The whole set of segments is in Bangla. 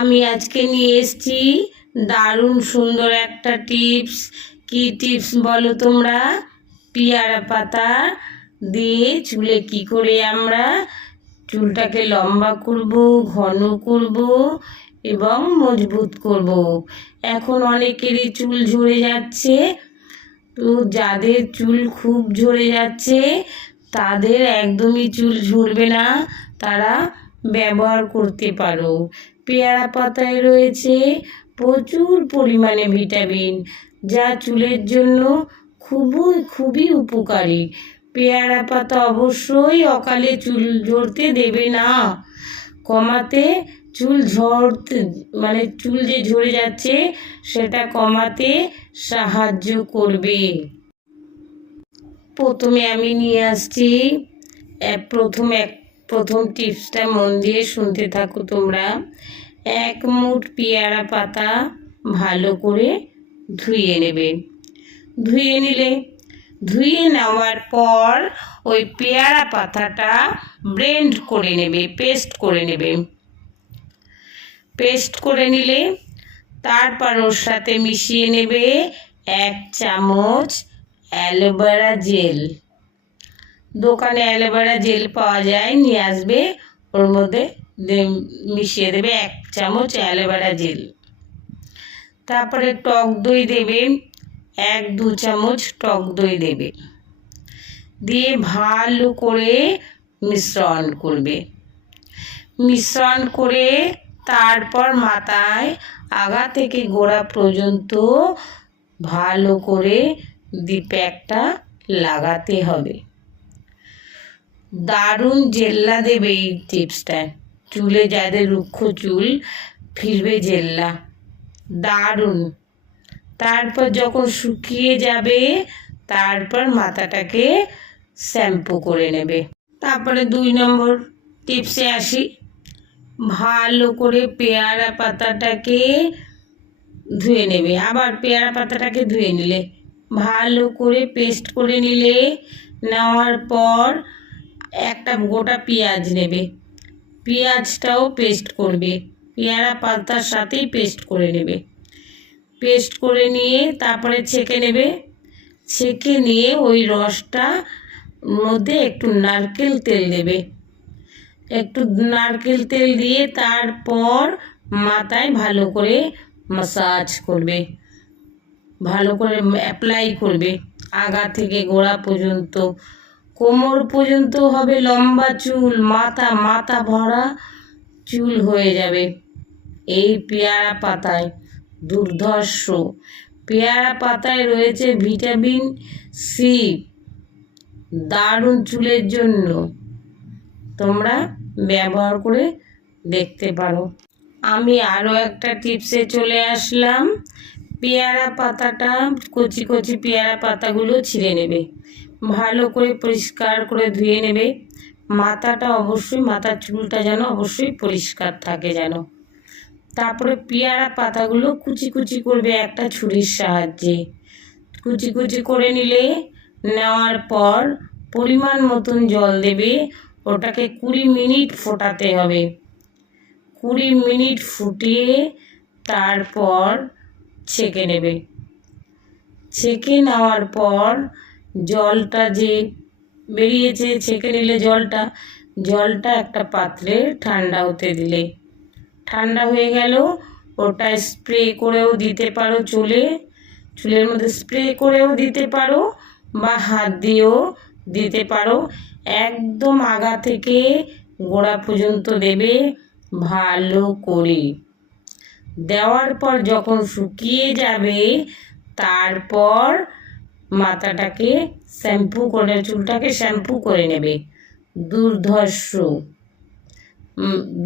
আমি আজকে নিয়ে এসেছি দারুণ সুন্দর একটা টিপস। কি টিপস বলো তোমরা? পেয়ারা পাতা দিয়ে চুলে কি করে আমরা চুলটাকে লম্বা করব, ঘন করব এবং মজবুত করব? এখন অনেকেরই চুল ঝরে যাচ্ছে। তো যাদের চুল খুব ঝরে যাচ্ছে, তাদের একদমই চুল ঝরবে না। তারা ব্যবহার করতে পারো। পেয়ারা পাতায় রয়েছে প্রচুর পরিমাণে ভিটামিন, যা চুলের জন্য খুবই খুবই উপকারী। পেয়ারা পাতা অবশ্যই অকালে চুল ঝরতে দেবে না। কমাতে চুল ঝরতে মানে চুল যে ঝরে যাচ্ছে, সেটা কমাতে সাহায্য করবে। প্রথমে আমি নিয়ে আসছি প্রথম এক প্রথম টিপসটা মন দিয়ে শুনতে থাকো তোমরা। এক মুঠ পেয়ারা পাতা ভালো করে ধুয়ে নেবে। ধুয়ে নিলে, ধুয়ে নেওয়ার পর ওই পেয়ারা পাতাটা ব্লেন্ড করে নেবে, পেস্ট করে নেবে। পেস্ট করে নিলে তারপর ওর সাথে মিশিয়ে নেবে এক চামচ অ্যালোভেরা জেল। দোকানে অ্যালোভেরা জেল পাওয়া যায়, নিয়ে আসবে। ওর মধ্যে মিশিয়ে দেবে এক চামচ অ্যালোভেরা জেল। তারপরে টক দই দেবে, এক দু চামচ টক দই দেবে। দিয়ে ভালো করে মিশ্রণ করবে। মিশ্রণ করে তারপর মাথায় আগা থেকে গোড়া পর্যন্ত ভালো করে ডিপ্যাকটা লাগাতে হবে। দারুণ জেল্লা দেবে এই টিপসটা চুলে যাদের রুক্ষ চুল, ফিরবে জেল্লা। দারুণ। তারপর যখন শুকিয়ে যাবে, তারপর মাথাটাকে শ্যাম্পু করে নেবে। তারপরে দুই নম্বর টিপসে আসি। ভালো করে পেয়ারা পাতাটাকে ধুয়ে নেবে। আবার পেয়ারা পাতাটাকে ধুয়ে নিলে। ভালো করে পেস্ট করে নিলে, নেওয়ার পর একটা গোটা পেঁয়াজ নেবে। পেঁয়াজটাও পেস্ট করবে। পেয়ারা পাতার সাথেই পেস্ট করে নেবে। পেস্ট করে নিয়ে তারপরে ছেঁকে নেবে। ছেঁকে নিয়ে ওই রসটা মধ্যে একটু নারকেল তেল দেবে। একটু নারকেল তেল দিয়ে তারপর মাথায় ভালো করে মাসাজ করবে। ভালো করে অ্যাপ্লাই করবে। আগা থেকে গোড়া পর্যন্ত কোমর পর্যন্ত হবে লম্বা চুল, মাথা মাথা ভরা চুল হয়ে যাবে। এই পেয়ারা পাতায় দুর্ধর্ষ। পেয়ারা পাতায় রয়েছে ভিটামিন সি। দারুণ চুলের জন্য তোমরা ব্যবহার করে দেখতে পারো। আমি আরও একটা টিপসে চলে আসলাম। পেয়ারা পাতাটা কচি কচি পেয়ারা পাতাগুলো ছিঁড়ে নেবে। ভালো করে পরিষ্কার করে ধুয়ে নেবে। মাথাটা অবশ্যই, মাথার চুলটা যেন অবশ্যই পরিষ্কার থাকে যেন। তারপরে পেয়ারা পাতাগুলো কুচি কুচি করবে একটা ছুরির সাহায্যে। কুচি কুচি করে নিলে, নেওয়ার পর পরিমাণ মতন জল দেবে। ওটাকে কুড়ি মিনিট ফোটাতে হবে। কুড়ি মিনিট ফুটিয়ে তারপর ছেঁকে নেবে। ছেঁকে নেওয়ার পর জলটা যে বেরিয়েছে, ছেঁকে নিলে জলটা। জলটা একটা পাত্রে ঠান্ডা হতে দিলে। ঠান্ডা হয়ে গেল, ওটা স্প্রে করেও দিতে পারো চুলে। চুলের মধ্যে স্প্রে করেও দিতে পারো বা হাত দিয়েও দিতে পারো। একদম আগা থেকে গোড়া পর্যন্ত দেবে ভালো করে। দেওয়ার পর যখন শুকিয়ে যাবে, তারপর মাথাটাকে শ্যাম্পু করে, চুলটাকে শ্যাম্পু করে নেবে। দুর্ধর্ষ।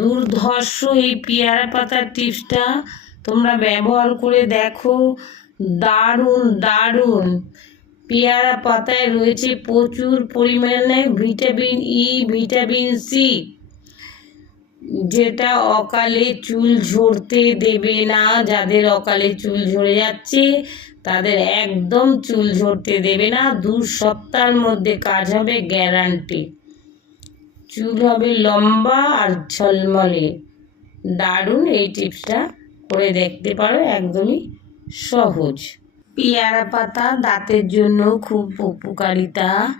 দুর্ধর্ষ এই পেয়ারা পাতার টিপসটা তোমরা ব্যবহার করে দেখো। দারুণ দারুণ। পেয়ারা পাতায় রয়েছে প্রচুর পরিমাণে ভিটামিন ই, ভিটামিন সি। যেটা অকালে চুল ঝরতে দেবে না। যাদের অকালে চুল ঝরে যাচ্ছে, তাদের একদম চুল ঝরতে দেবে না। দু সপ্তাহের মধ্যে কাজ হবে গ্যারান্টি। চুল হবে লম্বা আর ঝলমলে। দারুণ এই টিপসটা করে দেখতে পারো, একদমই সহজ। পেয়ারা পাতা দাঁতের জন্য খুব উপকারিতা।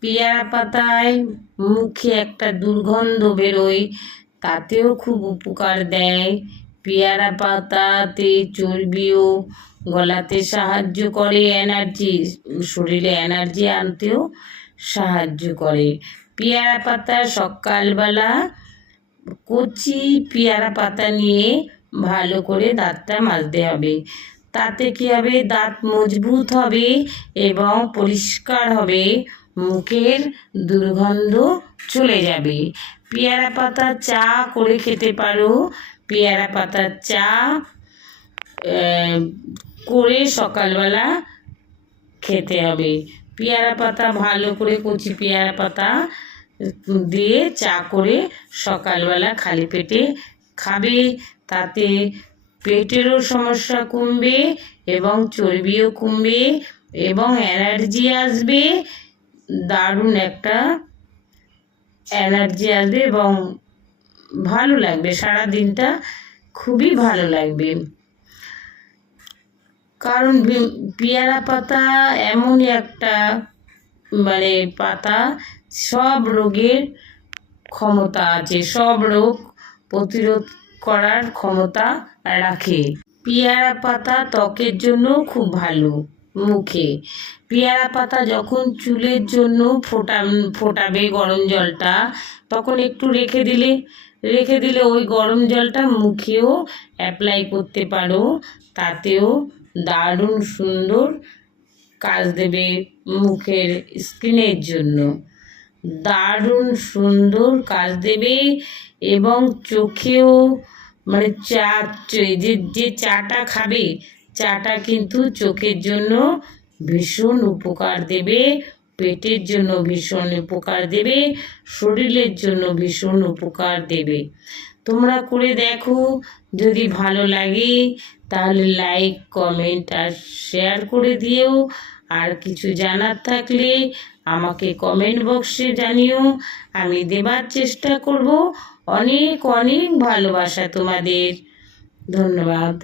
পেয়ারা পাতায় মুখে একটা দুর্গন্ধ বেরোয় তাতেও খুব উপকার দেয়। পেয়ারা পাতাতে চর্বিও, গলাতে সাহায্য করে এনার্জি, শরীরে এনার্জি আনতেও সাহায্য করে। পেয়ারা পাতা সকালবেলা কচি পেয়ারা পাতা নিয়ে ভালো করে দাঁতটা মাজতে হবে। তাতে কী হবে? দাঁত মজবুত হবে এবং পরিষ্কার হবে। মুখের দুর্গন্ধ চলে যাবে। পেয়ারা পাতা চা করে খেতে পারো। পেয়ারা পাতার চা করে সকালবেলা খেতে হবে। পেয়ারা পাতা ভালো করে কচি পেয়ারা পাতা দিয়ে চা করে সকালবেলা খালি পেটে খাবে। তাতে পেটেরও সমস্যা কমবে এবং চর্বিও কমবে এবং অ্যালার্জি আসবে। দারুণ একটা এনার্জি আসবে এবং ভালো লাগবে সারা দিনটা খুবই ভালো লাগবে। কারণ পেয়ারা পাতা এমনই একটা মানে পাতা, সব রোগের ক্ষমতা আছে, সব রোগ প্রতিরোধ করার ক্ষমতা রাখে। পেয়ারা পাতা ত্বকের জন্য খুব ভালো। মুখে। পেয়ারা পাতা যখন চুলের জন্য ফোটা ফোটাবে গরম জলটা, তখন একটু রেখে দিলে রেখে দিলে ওই গরম জলটা মুখেও অ্যাপ্লাই করতে পারো। তাতেও দারুণ সুন্দর কাজ দেবে মুখের স্কিনের জন্য। দারুণ সুন্দর কাজ দেবে এবং চোখেও মানে চা যে যে চাটা খাবে চাটা কিন্তু চোখের জন্য ভীষণ উপকার দেবে, পেটের জন্য ভীষণ উপকার দেবে, শরীরের জন্য ভীষণ উপকার দেবে। তোমরা করে দেখো, যদি ভালো লাগে তাহলে লাইক কমেন্ট আর শেয়ার করে দিও। আর কিছু জানার থাকলে আমাকে কমেন্ট বক্সে জানিও। আমি দেবার চেষ্টা করব। অনেক অনেক ভালোবাসা তোমাদের। ধন্যবাদ।